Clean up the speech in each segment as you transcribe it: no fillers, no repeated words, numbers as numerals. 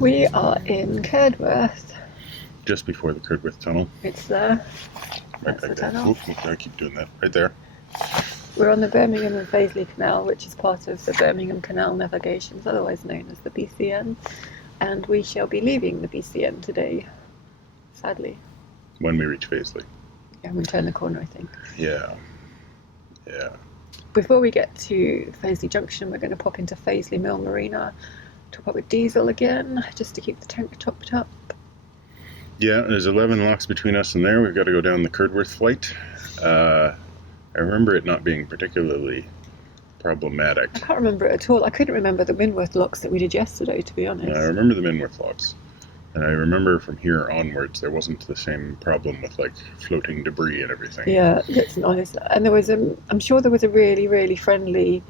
We are in Curdworth. Just before the Curdworth tunnel. It's there. Right That's the there. tunnel. Oop, I keep doing that. Right there. We're on the Birmingham and Fazeley Canal, which is part of the Birmingham Canal Navigations, otherwise known as the BCN. And we shall be leaving the BCN today, sadly. When we reach Fazeley. Yeah, we turn the corner, I think. Yeah. Yeah. Before we get to Fazeley Junction, we're going to pop into Fazeley Mill Marina, top up with diesel again, just to keep the tank topped up. Yeah, there's 11 locks between us and there. We've got to go down the Curdworth flight. I remember it not being particularly problematic. I can't remember it at all. I couldn't remember the Minworth locks that we did yesterday, to be honest. I remember the Minworth locks. And I remember from here onwards there wasn't the same problem with like floating debris and everything. Yeah, that's nice. And there was I'm sure there was a really, really friendly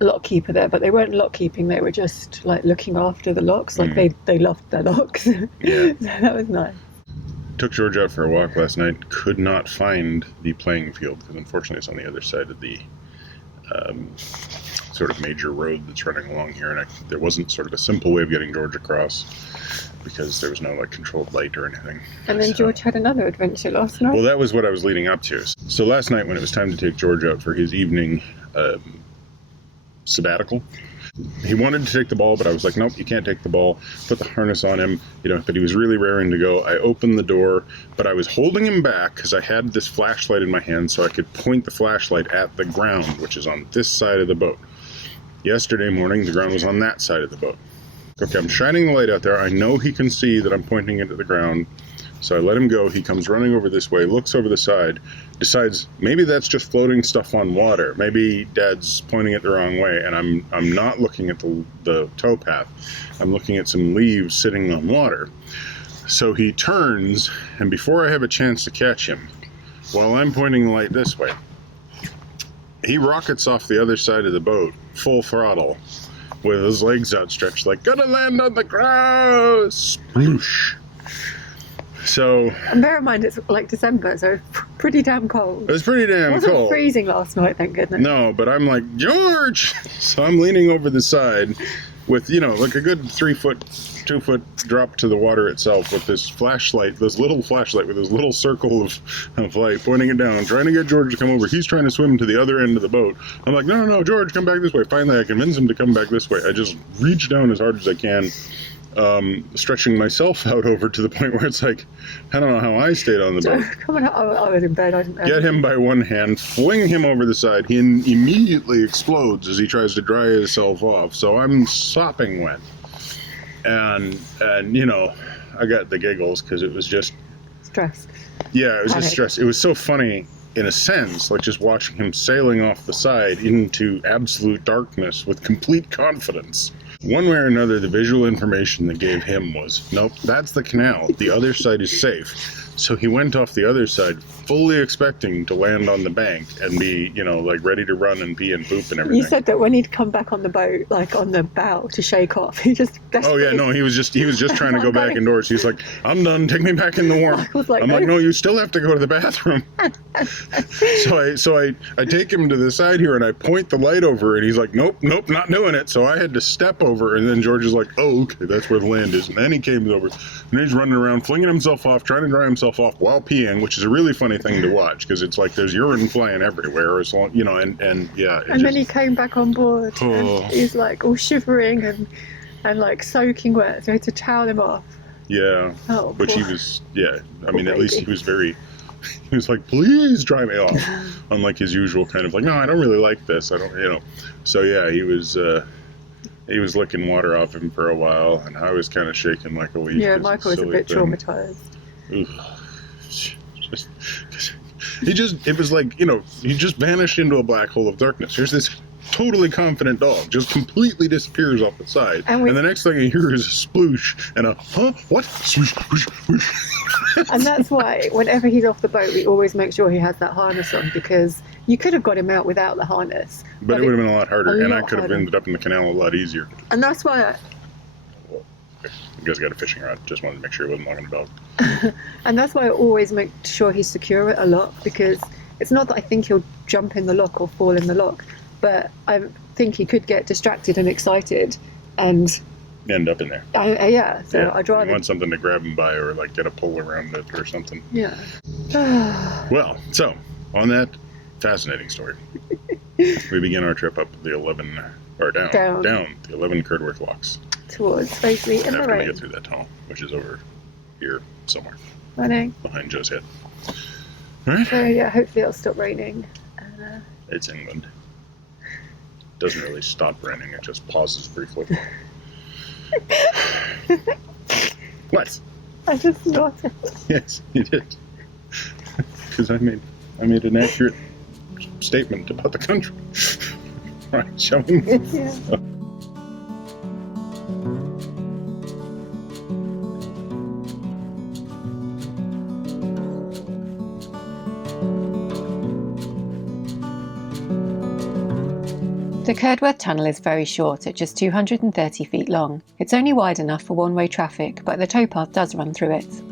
lock keeper there, but they weren't lock keeping, they were just like looking after the locks, like they loved their locks. Yeah. So that was nice. Took George out for a walk last night, could not find the playing field because unfortunately it's on the other side of the sort of major road that's running along here, and there wasn't sort of a simple way of getting George across because there was no like controlled light or anything. And then George had another adventure last night. Well, that was what I was leading up to. So last night when it was time to take George out for his evening sabbatical, he wanted to take the ball, but I was like, nope, you can't take the ball. Put the harness on him, but he was really raring to go. I opened the door, but I was holding him back because I had this flashlight in my hand so I could point the flashlight at the ground, which is on this side of the boat. Yesterday morning, the ground was on that side of the boat. Okay, I'm shining the light out there. I know he can see that I'm pointing it at the ground. So I let him go. He comes running over this way, looks over the side, decides maybe that's just floating stuff on water. Maybe Dad's pointing it the wrong way, and I'm not looking at the towpath. I'm looking at some leaves sitting on water. So he turns, and before I have a chance to catch him, while I'm pointing the light this way, he rockets off the other side of the boat, full throttle, with his legs outstretched, like, gonna land on the ground! Sploosh! So, and bear in mind it's like December, so pretty damn cold. It was pretty damn cold. It wasn't freezing last night, thank goodness. No, but I'm like, George! So I'm leaning over the side with, like a good 2 foot drop to the water itself with this flashlight, this little flashlight with this little circle of light pointing it down, trying to get George to come over. He's trying to swim to the other end of the boat. I'm like, no, George, come back this way. Finally, I convince him to come back this way. I just reach down as hard as I can, stretching myself out over to the point where it's like, I don't know how I stayed on the boat. Come on, I was in bed. I didn't know. Get him by one hand, fling him over the side. He immediately explodes as he tries to dry himself off. So I'm sopping wet. And I got the giggles because it was just... stress. Yeah, it was just stress. It was so funny in a sense, like just watching him sailing off the side into absolute darkness with complete confidence. One way or another, the visual information that gave him was, nope, that's the canal. The other side is safe. So he went off the other side, fully expecting to land on the bank and be, like ready to run and pee and poop and everything. You said that when he'd come back on the boat, like on the bow to shake off, he just... Oh yeah, no, he was just trying to go back indoors. He's like, I'm done, take me back in the warm. I'm like, no, you still have to go to the bathroom. So I take him to the side here and I point the light over and he's like, nope, not doing it. So I had to step over and then George is like, oh, okay, that's where the land is. And then he came over and he's running around, flinging himself off, trying to dry himself off while peeing, which is a really funny thing to watch because it's like there's urine flying everywhere, as long, and yeah. And then he came back on board and he's like all shivering and like soaking wet, so I had to towel him off. Yeah. Oh, but he was, I mean, at least he was he was like, please dry me off. Unlike his usual kind of like, no, I don't really like this. I don't, So yeah, he was licking water off him for a while, and I was kind of shaking like a leaf. Yeah, Michael was a bit traumatized. It was like, he just vanished into a black hole of darkness. Here's this totally confident dog, just completely disappears off the side. And the next thing I hear is a sploosh and a, huh? What? Swoosh, whoosh, whoosh. And that's why whenever he's off the boat, we always make sure he has that harness on, because you could have got him out without the harness. But it would have been a lot harder, and I could have ended up in the canal a lot easier. And that's why you guys got a fishing rod. Just wanted to make sure he wasn't walking the dog. And that's why I always make sure he's secure at a lock, because it's not that I think he'll jump in the lock or fall in the lock, but I think he could get distracted and excited and end up in there. Yeah, so I'd rather... You want something to grab them by, or like get a pole around it or something. Yeah. Well, so, on that fascinating story, we begin our trip up the 11, or down the 11 Curdworth Locks. Towards Fazeley in the After we rain. get through that tunnel, which is over here somewhere. I know. Behind Joe's head. Alright? So yeah, hopefully it'll stop raining. It's England. Doesn't really stop raining, it just pauses briefly. What? I just snorted. Yes, you did. Because I made an accurate statement about the country. Right, shall we? Yeah. The Curdworth Tunnel is very short at just 230 feet long. It's only wide enough for one-way traffic, but the towpath does run through it.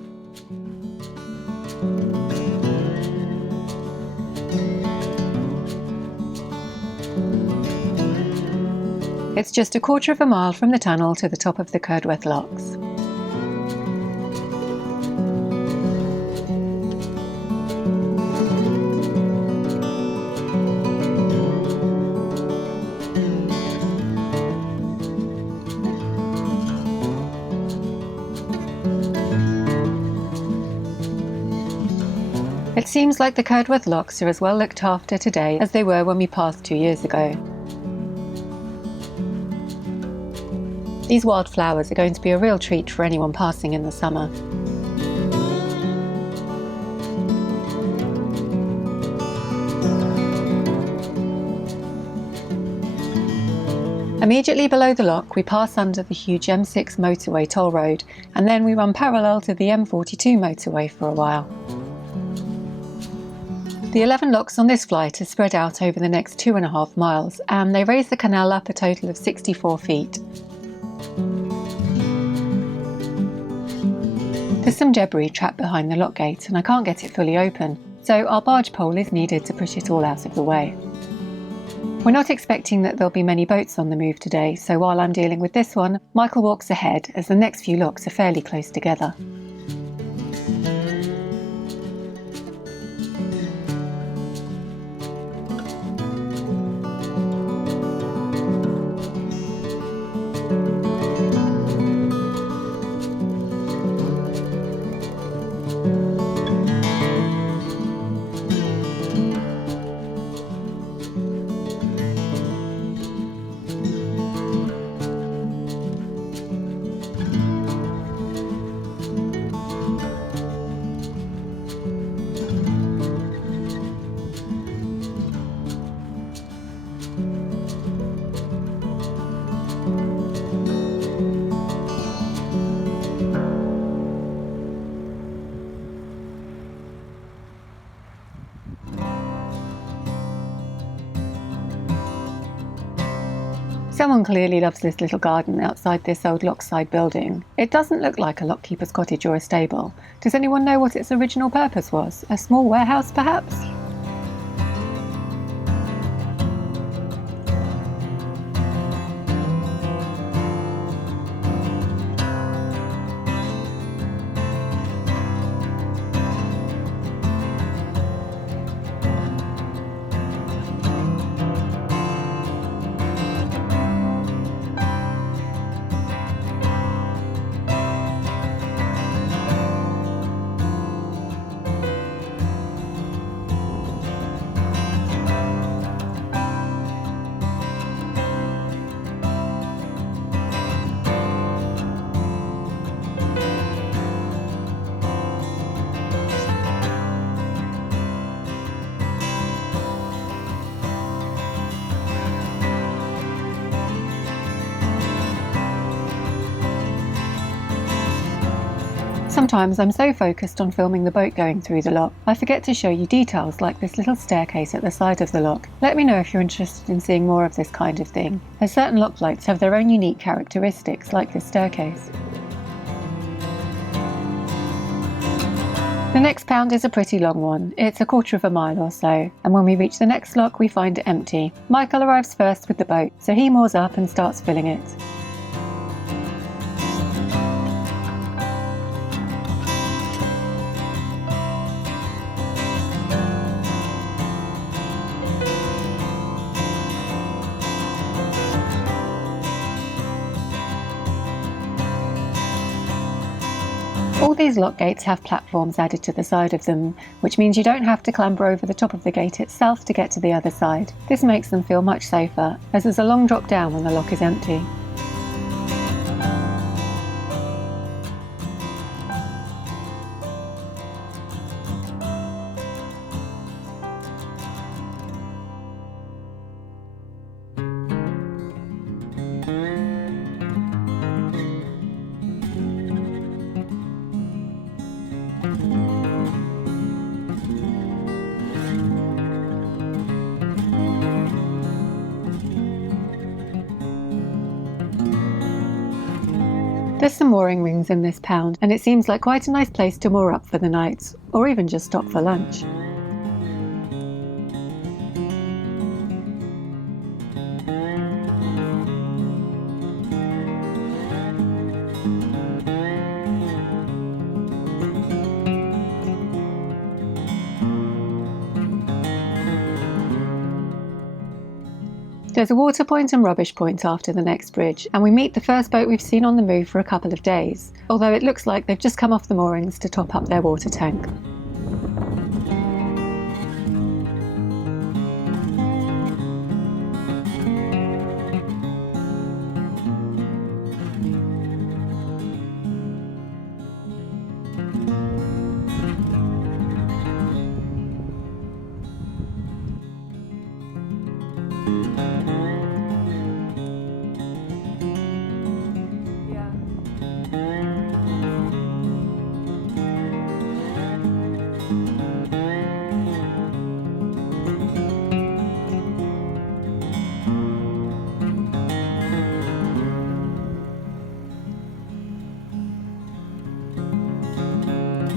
It's just a quarter of a mile from the tunnel to the top of the Curdworth Locks. It seems like the Curdworth Locks are as well looked after today as they were when we passed 2 years ago. These wildflowers are going to be a real treat for anyone passing in the summer. Immediately below the lock, we pass under the huge M6 motorway toll road, and then we run parallel to the M42 motorway for a while. The 11 locks on this flight are spread out over the next 2.5 miles, and they raise the canal up a total of 64 feet. There's some debris trapped behind the lock gate, and I can't get it fully open, so our barge pole is needed to push it all out of the way. We're not expecting that there'll be many boats on the move today, so while I'm dealing with this one, Michael walks ahead as the next few locks are fairly close together. Someone clearly loves this little garden outside this old lockside building. It doesn't look like a lockkeeper's cottage or a stable. Does anyone know what its original purpose was? A small warehouse, perhaps? Sometimes I'm so focused on filming the boat going through the lock, I forget to show you details like this little staircase at the side of the lock. Let me know if you're interested in seeing more of this kind of thing, as certain lock lights have their own unique characteristics, like this staircase. The next pound is a pretty long one. It's a quarter of a mile or so, and when we reach the next lock we find it empty. Michael arrives first with the boat, so he moors up and starts filling it. these lock gates have platforms added to the side of them, which means you don't have to clamber over the top of the gate itself to get to the other side. This makes them feel much safer, as there's a long drop down when the lock is empty. There's some mooring rings in this pound, and it seems like quite a nice place to moor up for the night, or even just stop for lunch. There's a water point and rubbish point after the next bridge, and we meet the first boat we've seen on the move for a couple of days, although it looks like they've just come off the moorings to top up their water tank.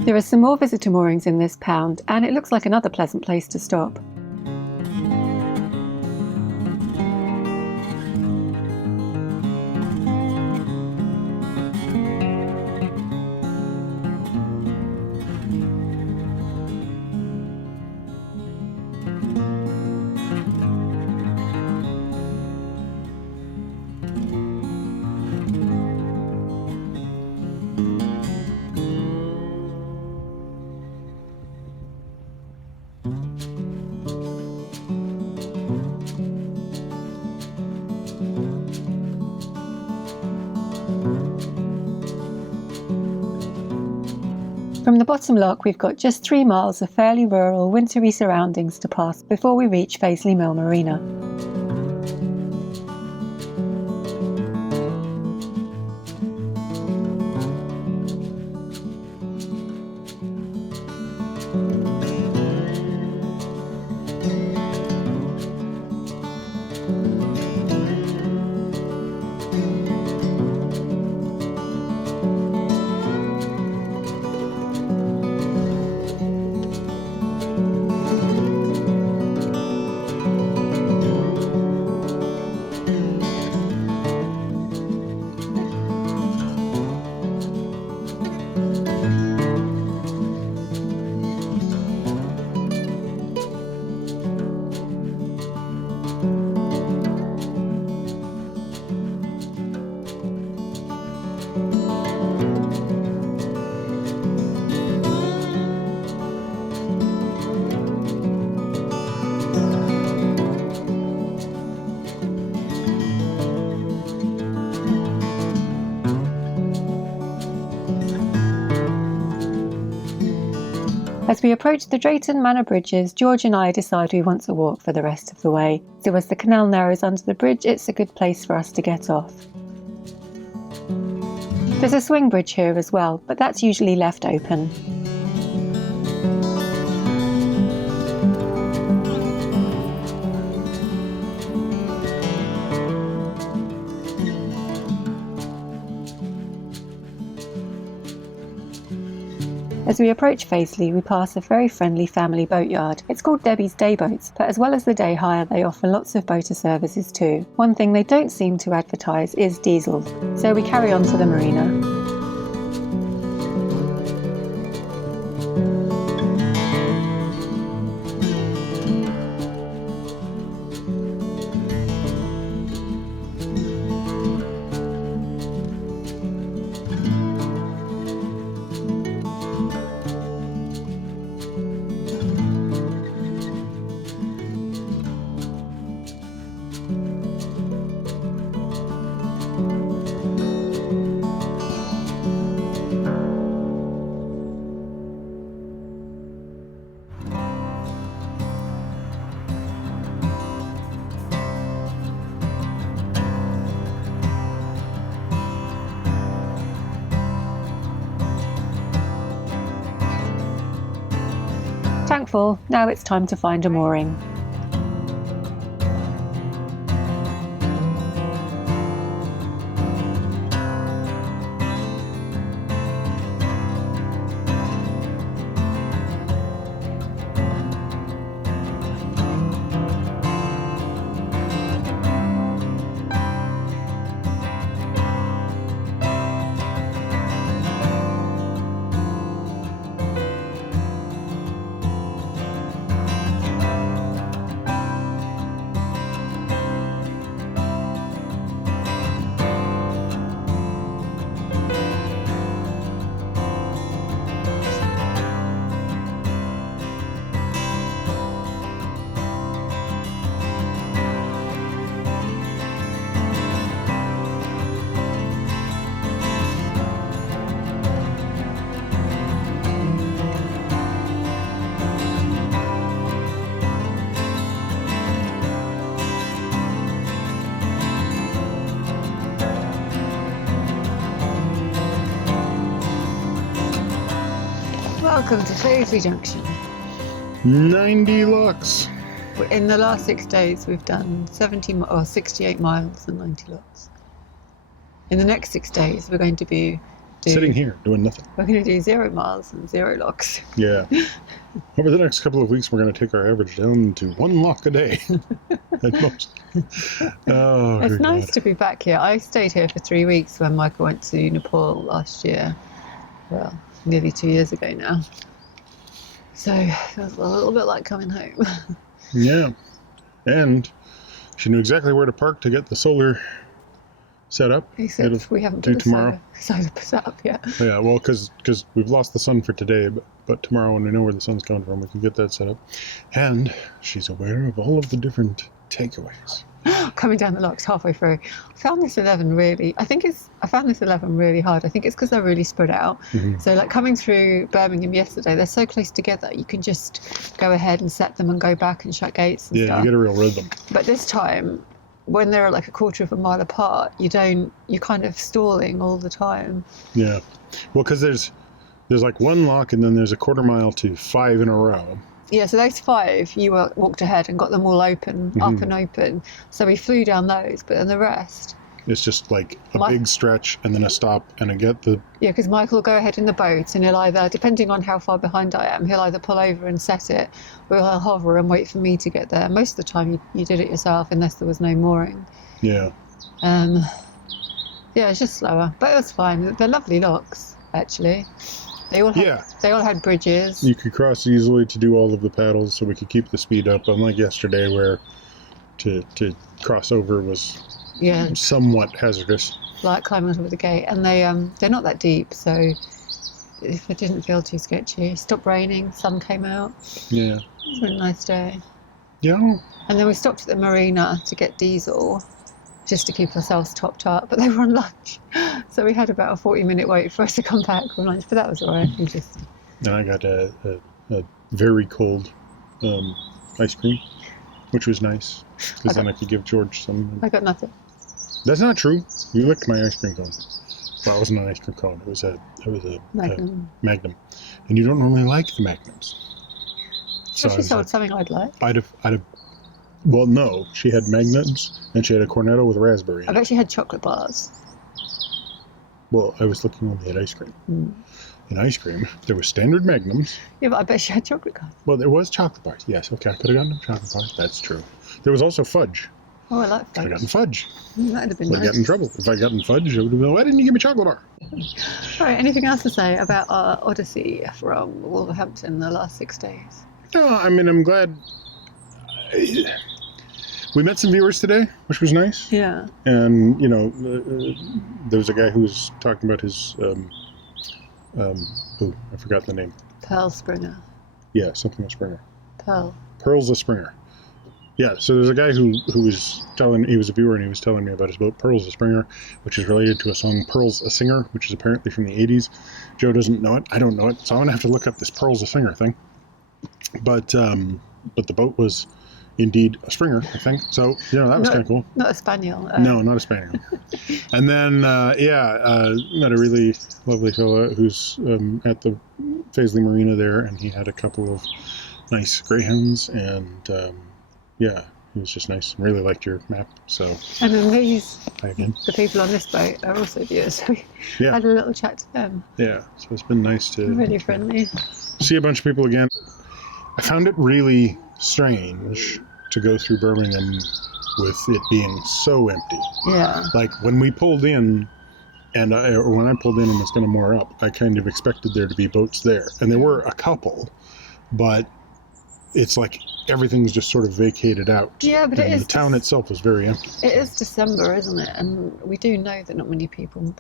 There are some more visitor moorings in this pound, and it looks like another pleasant place to stop. From the bottom lock we've got just 3 miles of fairly rural, wintry surroundings to pass before we reach Fazeley Mill Marina. As we approach the Drayton Manor bridges, George and I decide we want to walk for the rest of the way. So as the canal narrows under the bridge, it's a good place for us to get off. There's a swing bridge here as well, but that's usually left open. As we approach Fazeley, we pass a very friendly family boatyard. It's called Debbie's Day Boats, but as well as the day hire, they offer lots of boater services too. One thing they don't seem to advertise is diesel, so we carry on to the marina. Tank full, now it's time to find a mooring. Welcome to Fazeley Junction. 90 locks. In the last 6 days, we've done 68 miles and 90 locks. In the next 6 days, we're going to be Sitting here, doing nothing. We're going to do 0 miles and 0 locks. Yeah. Over the next couple of weeks, we're going to take our average down to 1 lock a day at most. Oh, it's nice to be back here. I stayed here for 3 weeks when Michael went to Nepal last year. Well, nearly 2 years ago now. So it was a little bit like coming home. Yeah. And she knew exactly where to park to get the solar set up. Except we haven't done the solar set up yet. Yeah, well, because we've lost the sun for today, but tomorrow when we know where the sun's coming from, we can get that set up. And she's aware of all of the different takeaways. Coming down the locks halfway through, I found this 11 really really hard. I think it's because they're really spread out. Mm-hmm. So like coming through Birmingham yesterday, they're so close together, you can just go ahead and set them and go back and shut gates and stuff. Yeah, you get a real rhythm. But this time, when they're like a quarter of a mile apart, you're kind of stalling all the time. Yeah, well, because there's like 1 lock and then there's a quarter mile to 5 in a row. Yeah, so those 5, you walked ahead and got them all open, up and open. So we flew down those, but then the rest... It's just like a big stretch and then a stop and I get the... Yeah, because Michael will go ahead in the boat and he'll either, depending on how far behind I am, he'll either pull over and set it or he'll hover and wait for me to get there. Most of the time you did it yourself unless there was no mooring. Yeah. Yeah, it's just slower, but it was fine. They're lovely locks, actually. They all had bridges. You could cross easily to do all of the paddles, so we could keep the speed up. Unlike yesterday, where to cross over was somewhat hazardous. Like climbing on top of the gate, and they're not that deep, so if it didn't feel too sketchy. It stopped raining, sun came out. Yeah, it was a really nice day. Yeah. And then we stopped at the marina to get diesel, just to keep ourselves topped up, but they were on lunch, so we had about a 40-minute wait for us to come back from lunch, but that was all right. And I got a very cold ice cream, which was nice, because then I could give George some. I got nothing. That's not true. You licked my ice cream cone. Well, it wasn't an ice cream cone. It was a Magnum. Magnum, and you don't normally like the Magnums. So she sold something I'd like. I'd have. Well, no, she had Magnums, and she had a Cornetto with raspberry in I bet she had chocolate bars. Well, I was looking only at ice cream. In ice cream, there was standard Magnums. Yeah, but I bet she had chocolate bars. Well, there was chocolate bars. Yes, okay, I could have gotten chocolate bars. That's true. There was also fudge. Oh, I like fudge. Could have gotten fudge. That'd have been nice. I'd got in trouble. If I'd gotten fudge, I would have been, why didn't you give me chocolate bar? All right, anything else to say about our odyssey from Wolverhampton the last 6 days? No, I mean, I'm glad... We met some viewers today, which was nice. Yeah. And, there was a guy who was talking about his, I forgot the name. Pearl Springer. Yeah, something a Springer. Pearl. Pearl's a Springer. Yeah, so there's a guy who was telling, he was a viewer and he was telling me about his boat, Pearl's a Springer, which is related to a song, Pearl's a Singer, which is apparently from the 80s. Joe doesn't know it. I don't know it. So I'm going to have to look up this Pearl's a Singer thing. But the boat was indeed a Springer, I think. So, that was kind of cool. Not a spaniel. No, not a Spaniel. And then, met a really lovely fella who's at the Fazeley Marina there, and he had a couple of nice greyhounds, and he was just nice. Really liked your map. So, And then the people on this boat are also viewers, so we Yeah. had a little chat to them. Yeah, so it's been nice to Really friendly. see a bunch of people again. I found it really strange to go through Birmingham with it being so empty. Yeah. Like when we pulled in, or when I pulled in and was going to moor up, I kind of expected there to be boats there, and there were a couple, but it's like everything's just sort of vacated out. Yeah, but and the town itself was very empty. It is December, isn't it? And we do know that not many people know.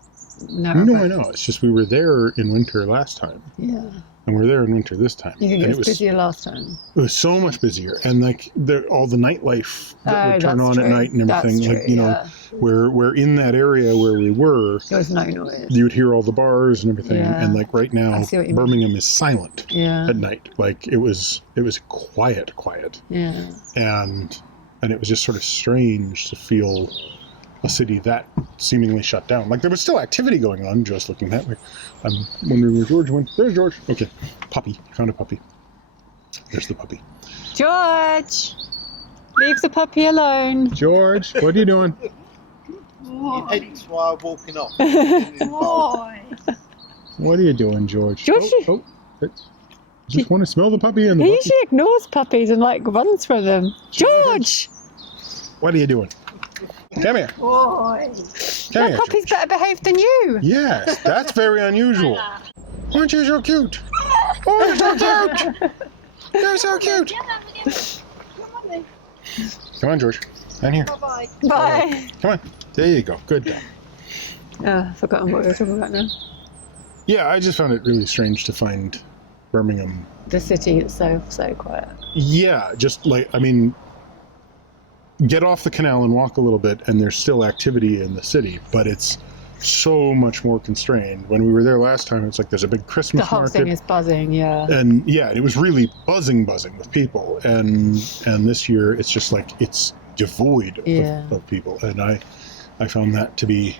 No, about I know. It's just we were there in winter last time, Yeah. and we're there in winter this time. You think and it was busier last time? It was so much busier, and like all the nightlife that would turn that's on true. at night and everything. That's Like true, where in that area where we were, there was no noise. you would hear all the bars and everything. Yeah. And like right now, I see what you mean. Birmingham is silent Yeah. at night. Like it was quiet, Yeah. and it was just sort of strange to feel a city that seemingly shut down. Like there was still activity going on. Just looking that way. I'm wondering where George went. There's George. Okay, puppy. Found a puppy. There's the puppy. George! Leave the puppy alone. George, what are you doing? Hence why I'm walking off. What are you doing, George? George, Just want to smell the puppy and the he puppy. usually ignores puppies and runs from them. George! What are you doing? Come here. Come That here. puppy's better behaved than you. Yes, that's very unusual. Aren't you so cute? Oh, you're so cute. You're so cute. Come on, George. Down here. Bye. Come on. There you go. Good dog. I've forgotten what we were talking about now. Yeah, I just found it really strange to find Birmingham. The city is so quiet. Yeah, just get off the canal and walk a little bit, and there's still activity in the city, but it's so much more constrained. When we were there last time, it's like there's a big Christmas The whole market. thing is buzzing, yeah. And yeah, it was really buzzing with people. And this year, it's just like it's devoid of people, and I found that to be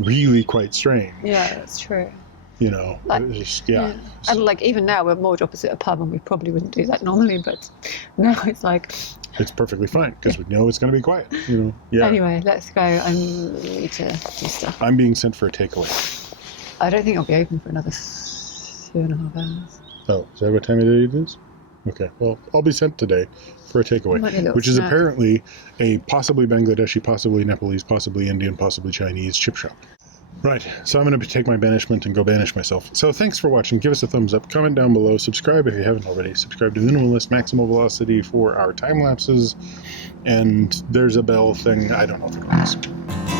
really quite strange. Yeah, that's true. It's just, And even now we're moored opposite a pub, and we probably wouldn't do that normally, but now it's like. It's perfectly fine because we know it's going to be quiet. Yeah. Anyway, let's go. I need to do stuff. I'm being sent for a takeaway. I don't think I'll be open for another 2.5 hours. Oh, is that what time of day it is? Okay, well, I'll be sent today for a takeaway, Might be a little which is snack. apparently a possibly Bangladeshi, possibly Nepalese, possibly Indian, possibly Chinese chip shop. Right, so I'm going to take my banishment and go banish myself. So thanks for watching. Give us a thumbs up, comment down below, subscribe if you haven't already, subscribe to Minimalist Maximal Velocity for our time lapses, and there's a bell thing. I don't know if it works.